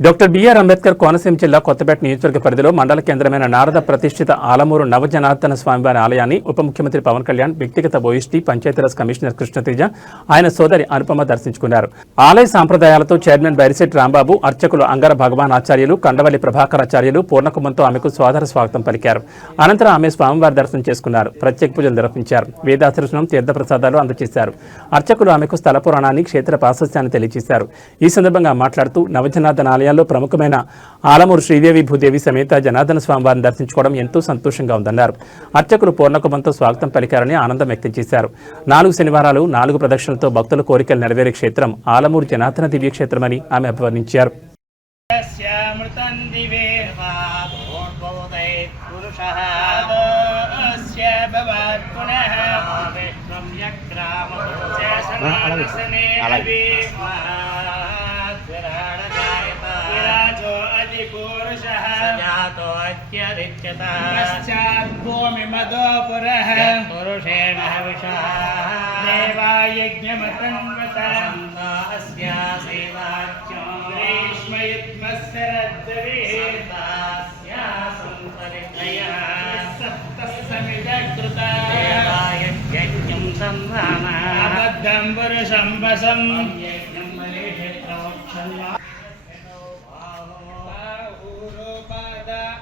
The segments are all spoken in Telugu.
డాక్టర్ బిఆర్ అంబేద్కర్ కోనసీమ జిల్లా కొత్తపేట నియోజకవర్గ పరిధిలో మండల కేంద్రమైన నారద ప్రతిష్ఠిత ఆలమూరు నవజనార్దన స్వామివారి ఆలయాన్ని ఉప ముఖ్యమంత్రి పవన్ కళ్యాణ్ వ్యక్తిగత ఓయిస్టీ పంచాయతీరాజ్ కమిషనర్ కృష్ణతేజ ఆయన సోదరి అనుపమ దర్శించుకున్నారు. ఆలయ సాంప్రదాయాలతో చైర్మన్ బైరిశెట్టి రాంబాబు అర్చకులు అంగర భగవాన్ ఆచార్యులు కండవల్లి ప్రభాకర్ ఆచార్యులు పూర్ణకుమంతో ఆమెకు స్వాదర స్వాగతం పలికారు. అనంతరం ఆమె స్వామివారి దర్శనం చేసుకున్నారు. ప్రత్యేక పూజలు నిర్వహించారు. వేదాశర్శనం తీర్థప్రసాదాలు అందజేశారు. అర్చకులు ఆమెకు స్థల పురాణాన్ని క్షేత్ర ప్రాశస్త్యాన్ని తెలియజేశారు. ఈ సందర్భంగా మాట్లాడుతూ నవజనార్దన ఆలయాల్లో ప్రముఖమైన ఆలమూరు శ్రీదేవి భూదేవి సమేత జనార్దన స్వామివారిని దర్శించుకోవడం ఎంతో సంతోషంగా ఉందన్నారు. అర్చకులు పూర్ణకుమంతో స్వాగతం పలికారని ఆనందం వ్యక్తం చేశారు. నాలుగు శనివారాలు నాలుగు ప్రదక్షిణలతో భక్తుల కోరికలు నెరవేరే క్షేత్రం ఆలమూరు జనార్దన దివ్య క్షేత్రమని ఆమె అభివర్ణించారు. స్యామృతం अधो अधिपूरुषः सजातोऽत्यरिच्यतः पश्चाद्भूमिमदोपुरः पुरुषेण हविषा। देवायज्ञमतन्वत अस्य सेवाच्यो ग्रीष्मयुत्मस्य रद्दविः संवामः अबद्धं पुरुषं वसम्।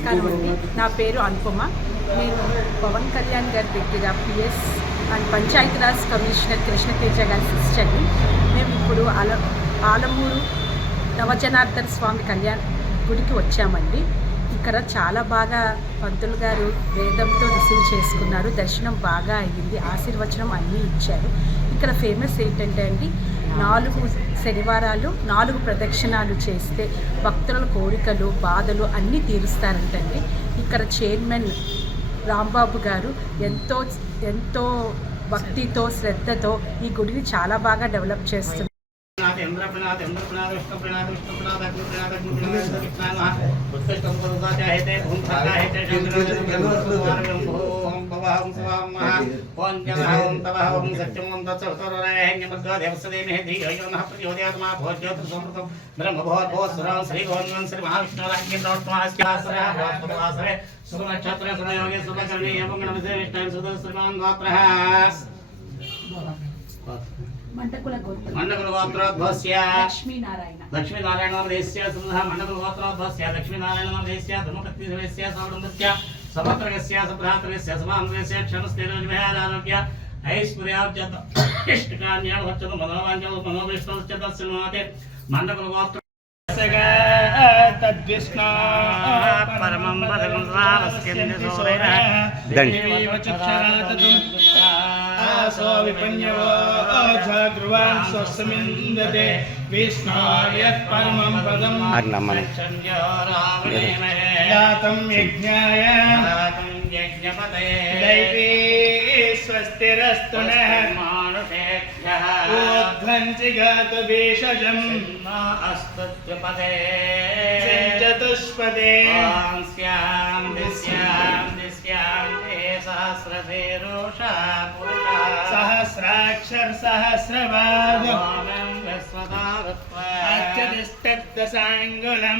నమస్కారం అండి నా పేరు అనుపమ. నేను పవన్ కళ్యాణ్ గారి దగ్గర PS and Panchayati Raj commissioner Krishna Teja గారి సిస్టర్ని మేము ఇప్పుడు ఆల ఆలమూరు నవజనార్దన స్వామి కళ్యాణ్ గుడికి వచ్చామండి. ఇక్కడ చాలా బాగా పంతులు గారు వేదంతో రిసీవ్ చేసుకున్నారు. దర్శనం బాగా అయ్యింది. ఆశీర్వచనం అన్నీ ఇచ్చారు. ఇక్కడ ఫేమస్ ఏంటంటే అండి నాలుగు శనివారాలు నాలుగు ప్రదక్షిణాలు చేస్తే భక్తుల కోరికలు బాధలు అన్నీ తీరుస్తారంటండి. ఇక్కడ చైర్మన్ రాంబాబు గారు ఎంతో ఎంతో భక్తితో శ్రద్ధతో ఈ గుడిని చాలా బాగా డెవలప్ చేస్తున్నారు. प्रणाद इंद्र प्रणाद विष्णु प्रणाद विष्णु प्रणाद अग्नि प्रणाद अग्नि प्रणाद विष्णु उत्कृष्टं करोता चाहे ते भूम खाता है ते चंद्र ओम भवा ओम सवा महा ओम जलह ओम तवह ओम सत्यम ओम तत् सतर रहे नमः देवसदे मे धी अयो नः प्रयोदयात्मा भोज्योत समृतम ब्रह्म भवत भो सुरां श्री गोविंदं श्री महाविष्णु राज्य दौत्मास्यासरा भवत्वासरे सुनक्षत्र सुनयोगे सुनकर्णी एवं नमसे विष्णु सुदस्रमान गोत्रः ಮಂಡಕುಲ ಗೋತ್ರ ಮಂಡಕುಲ ಗೋತ್ರೋದ್ಭವಸ್ಯ ಲಕ್ಷ್ಮೀನಾರಾಯಣ ಲಕ್ಷ್ಮೀನಾರಾಯಣ ನಾಮಧೇಯಸ್ಯ ಸುಂದರ ಮಂಡಕುಲ ಗೋತ್ರೋದ್ಭವಸ್ಯ ಲಕ್ಷ್ಮೀನಾರಾಯಣ ನಾಮಧೇಯಸ್ಯ ಧನುಕತ್ರಿಧವಸ್ಯ ಸವೃಂದಸ್ಯ ಸಮತ್ರಗಸ್ಯ ಸಭ್ರಾತ್ರಗಸ್ಯ ಸಮಾಂಗಸ್ಯ ಕ್ಷಣಸ್ಥೈರೋಜ್ವಯಾರಾರೋಗ್ಯ ಐಶ್ವರ್ಯಾರ್ಜತ ಇಷ್ಟಕಾನ್ಯಾಳ ಹೊಚ್ಚದು ಮನೋವಾಂಜಲ ಮನೋಭಿಷ್ಟಸ್ಯ ತಸ್ಸಮಾತೆ ಮಂಡಕುಲ ಗೋತ್ರ तद्विष्णा परमं पदं रामस्किन्दि सूरेण दण्डी वचक्षराततु స్వస్మిందతే విష్ణార్యత్ పరమం పదం దాతం యజ్ఞాయ దైవీ స్వస్తిరస్తు నః ఊర్ధ్వంచి గాత భేషజం చతుష్పదే సహస్రాక్షర్ సహస్రవాద అత్యతిష్టద్దశాంగులం